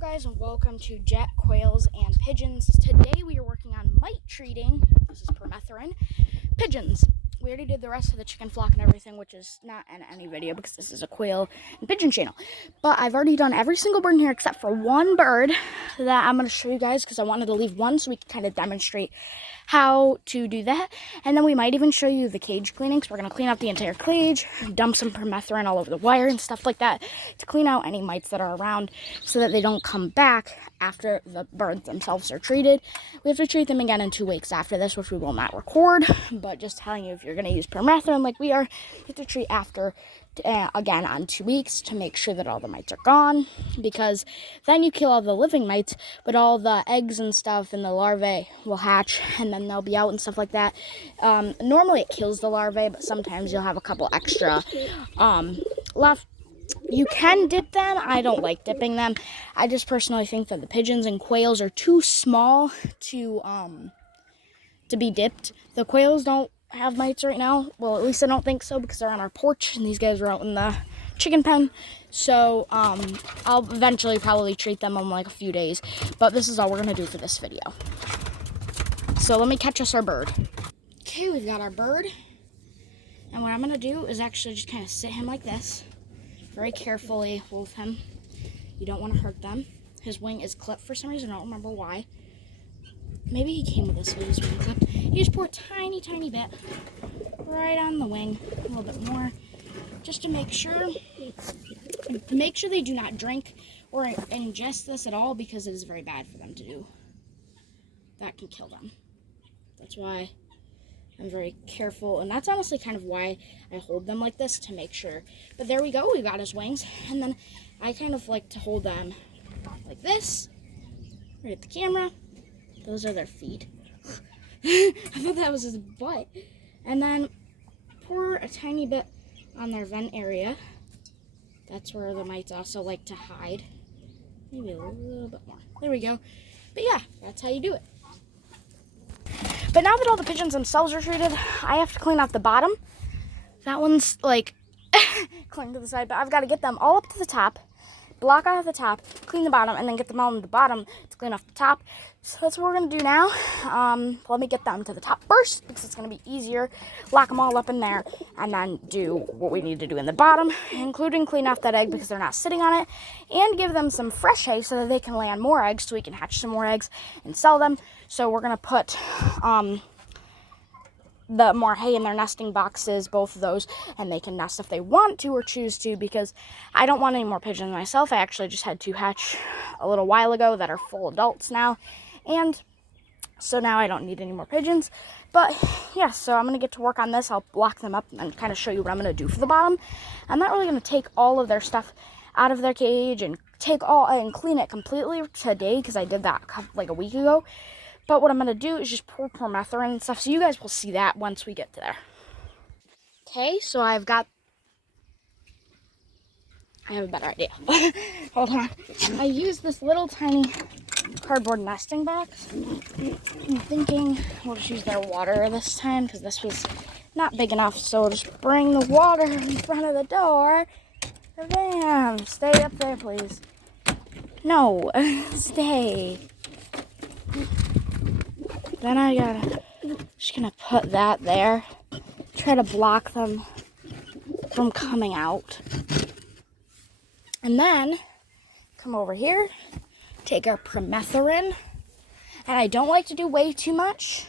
Hello guys and welcome to Jet, Quails, and Pigeons. Today we are working on mite treating, this is permethrin, pigeons. We already did the rest of the chicken flock and everything, which is not in any video because this is a quail and pigeon channel. But I've already done every single bird in here except for one bird that I'm going to show you guys because I wanted to leave one so we can kind of demonstrate how to do that. And then we might even show you the cage cleaning. So we're going to clean out the entire cage, dump some permethrin all over the wire and stuff like that to clean out any mites that are around so that they don't come back after the birds themselves are treated. We have to treat them again in 2 weeks after this, which we will not record, but just telling you, if you're going to use permethrin like we are, you have to treat after again on 2 weeks to make sure that all the mites are gone, because then you kill all the living mites, but all the eggs and stuff and the larvae will hatch and then they'll be out and stuff like that. Normally it kills the larvae, but sometimes you'll have a couple extra left. You can dip them. I don't like dipping them. I just personally think that the pigeons and quails are too small to be dipped. The quails don't have mites right now. Well, at least I don't think so, because they're on our porch and these guys are out in the chicken pen. So I'll eventually probably treat them in like a few days. But this is all we're going to do for this video. So let me catch us our bird. Okay, we've got our bird. And what I'm going to do is actually just kind of sit him like this. Very carefully hold him. You don't want to hurt them. His wing is clipped for some reason. I don't remember why. Maybe he came with us with his wing clipped. You just pour a tiny, tiny bit right on the wing. A little bit more. Just to make sure they do not drink or ingest this at all, because it is very bad for them to do. That can kill them. That's why I'm very careful, and that's honestly kind of why I hold them like this, to make sure. But there we go, we got his wings, and then I kind of like to hold them like this, right at the camera. Those are their feet. I thought that was his butt. And then pour a tiny bit on their vent area. That's where the mites also like to hide. Maybe a little bit more. There we go. But yeah, that's how you do it. But now that all the pigeons themselves are treated, I have to clean out the bottom. That one's like clinging to the side, but I've got to get them all up to the top, block off the top, clean the bottom, and then get them all in the bottom to clean off the top. So that's what we're going to do now. Let me get them to the top first, because it's going to be easier. Lock them all up in there, and then do what we need to do in the bottom, including clean off that egg because they're not sitting on it, and give them some fresh hay so that they can lay on more eggs, so we can hatch some more eggs and sell them. So we're going to put the more hay in their nesting boxes, both of those, and they can nest if they want to or choose to, because I don't want any more pigeons myself. I actually just had 2 hatch a little while ago that are full adults now, and so now I don't need any more pigeons. But yeah, so I'm going to get to work on this. I'll block them up and kind of show you what I'm going to do for the bottom. I'm not really going to take all of their stuff out of their cage and clean it completely today, because I did that like a week ago. But what I'm going to do is just pour permethrin and stuff, so you guys will see that once we get to there. Okay, so I have a better idea. Hold on. I used this little tiny cardboard nesting box. I'm thinking we'll just use their water this time, because this was not big enough. So we'll just bring the water in front of the door. Bam! Stay up there, please. No, stay. Then just gonna put that there. Try to block them from coming out. And then come over here, take our permethrin, and I don't like to do way too much.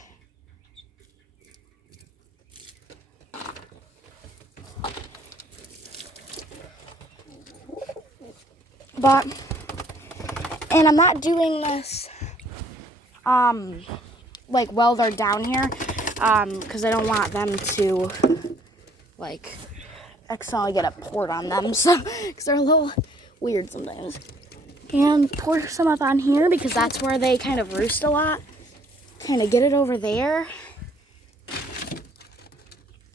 And I'm not doing this like while they're down here, because I don't want them to like accidentally get it poured on them, so because they're a little weird sometimes. And pour some up on here, because that's where they kind of roost a lot. Kind of get it over there.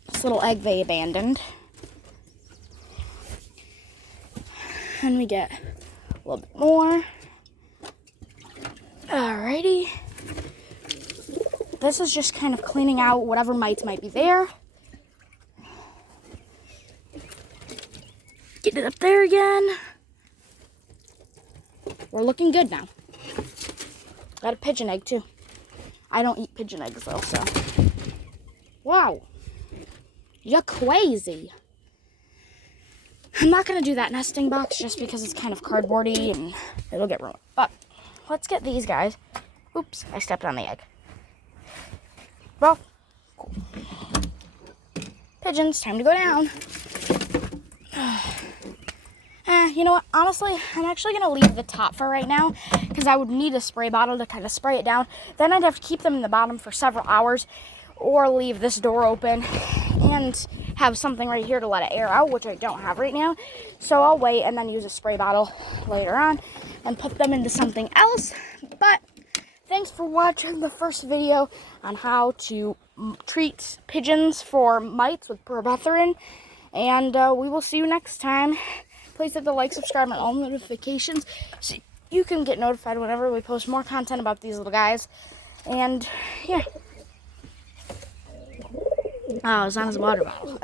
This little egg they abandoned. And we get a little bit more. Alrighty. This is just kind of cleaning out whatever mites might be there. Get it up there again. we're looking good now. Got a pigeon egg too. I don't eat pigeon eggs though, so. Wow. You're crazy. I'm not going to do that nesting box just because it's kind of cardboardy and it'll get ruined. But let's get these guys. Oops, I stepped on the egg. Well, cool. Pigeons, time to go down. You know what? Honestly, I'm actually going to leave the top for right now because I would need a spray bottle to kind of spray it down. Then I'd have to keep them in the bottom for several hours or leave this door open and have something right here to let it air out, which I don't have right now. So I'll wait and then use a spray bottle later on and put them into something else. But thanks for watching the first video on how to treat pigeons for mites with permethrin. And we will see you next time. Please hit the like, subscribe, and all notifications so you can get notified whenever we post more content about these little guys. And yeah. Oh, it's on his water bottle.